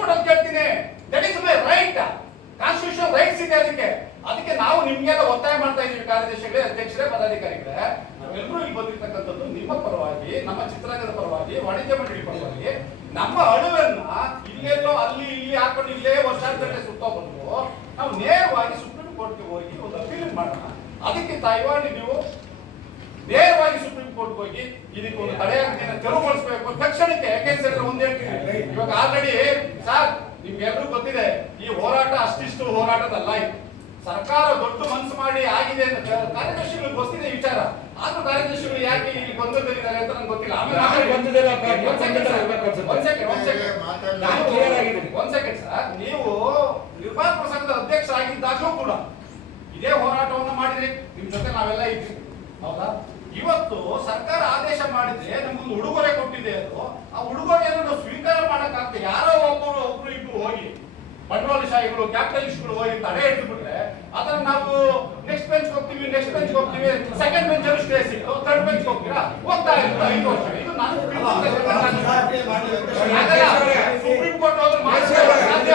ಕೊಡೋದು ಕೇಳ್ತೀನಿ. That is my right, constitution rights ಇದೆ ಅದಕ್ಕೆ ನಾವು ನಿಮ್ಗೆಲ್ಲ ಒತ್ತಾಯ ಮಾಡ್ತಾ ಇದೀವಿ. ಕಾರ್ಯದರ್ಶಿಗಳೇ, ಅಧ್ಯಕ್ಷರೇ, ಪದಾಧಿಕಾರಿಗಳೇ, ನಾವೆಲ್ಲರೂ ಇಲ್ಲಿ ಬಂದಿರ್ತಕ್ಕಂಥದ್ದು ನಿಮ್ಮ ಪರವಾಗಿ, ನಮ್ಮ ಚಿತ್ರರಂಗದ ಪರವಾಗಿ, ವಾಣಿಜ್ಯ ಮಂಡಳಿ ಪರವಾಗಿ, ನಮ್ಮ ಅಳುವನ್ನ ಇಲ್ಲೆಲ್ಲೋ ಅಲ್ಲಿ ಇಲ್ಲಿ ಹಾಕೊಂಡು ಇಲ್ಲೇ ವರ್ಷಾಂತರಕ್ಕೆ ಸುತ್ತೋಗ್ಬಂದು ನಾವು ನೇರವಾಗಿ ಸುಪ್ರೀಂ ಕೋರ್ಟ್ಗೆ ಹೋಗಿ ಒಂದು ಅಪೀಲ್ ಮಾಡೋಣ. ಅದಕ್ಕೆ ದಯವಾಗಿ ನೀವು ನೇರವಾಗಿ ಸುಪ್ರೀಂ ಕೋರ್ಟ್ ಹೋಗಿ ಇದಕ್ಕೆ ಒಂದು ತಡೆಯಾಜ್ಞೆಯನ್ನು ತೆರವುಗೊಳಿಸಬೇಕು ತಕ್ಷಣಕ್ಕೆ. ಯಾಕೆಂದ್ರೆ ಒಂದ್ ಹೇಳ್ತೀನಿ, ಇವಾಗ ಆಲ್ರೆಡಿ ಸರ್ ನಿಮ್ಗೆಲ್ಲರೂ ಗೊತ್ತಿದೆ, ಈ ಹೋರಾಟ ಅಷ್ಟಿಷ್ಟು ಹೋರಾಟದಲ್ಲ. ಇದು ಸರ್ಕಾರ ದೊಡ್ಡ ಮನಸ್ಸು ಮಾಡಿ ಆಗಿದೆ ಅಂತ ಕಾರ್ಯದರ್ಶಿಗಳಿಗೆ ಗೊತ್ತಿದೆ ವಿಚಾರ. ಆದ್ರೂ ಕಾರ್ಯದರ್ಶಿಗಳು ಯಾಕೆ ಇಲ್ಲಿ ಗೊಂದಲದಲ್ಲಿದ್ದಾರೆ ಅಂತ ನಂಗೆ ಗೊತ್ತಿಲ್ಲ. ಒಂದ್ ಸೆಕೆಂಡ್ ಸರ್, ನೀವು ನಿರ್ಮಾಣ ಪ್ರಸಂಗದ ಅಧ್ಯಕ್ಷ ಆಗಿದ್ದಾಗಲೂ ಕೂಡ ಇದೇ ಹೋರಾಟವನ್ನು ಮಾಡಿದ್ರಿ. ನಿಮ್ ಜೊತೆ ನಾವೆಲ್ಲ ಇದ್ವಿ, ಹೌದಾ? ಇವತ್ತು ಸರ್ಕಾರ ಆದೇಶ ಮಾಡಿದ್ರೆ ನಮ್ಗೊಂದು ಉಡುಗೊರೆ ಕೊಟ್ಟಿದೆ. ಅದು ಆ ಉಡುಗೊರೆಯನ್ನು ನಾವು ಸ್ವೀಕಾರ ಮಾಡಕ್ಕಾಗ್ತದೆ. ಯಾರೋ ಒಬ್ರು ಇಬ್ರು ಹೋಗಿ ಬಂಡವಾಳಶಾಹಿಗಳು, ಕ್ಯಾಪಿಟಲಿಸ್ಟ್ಗಳು ಹೋಗಿ ತಡೆ ಹಿಡಿದ್ಬಿಟ್ರೆ ಅದನ್ನ ನಾವು ನೆಕ್ಸ್ಟ್ ಬೆಂಚ್ ಹೋಗ್ತೀವಿ, ಸೆಕೆಂಡ್ ಬೆಂಚ್ ಅಲ್ಲಿ ಸ್ಟೇ ಸಿಕ್ತು, ಥರ್ಡ್ ಬೆಂಚ್ ಹೋಗ್ತೀರಾ, ಹೋಗ್ತಾ ಇರುತ್ತೆ 5 ವರ್ಷ. ಇದು ನಾನು ಸುಪ್ರೀಂ ಕೋರ್ಟ್ ಹೋದ್ರೆ ಮಾತ್ರ ಸಾಧ್ಯ.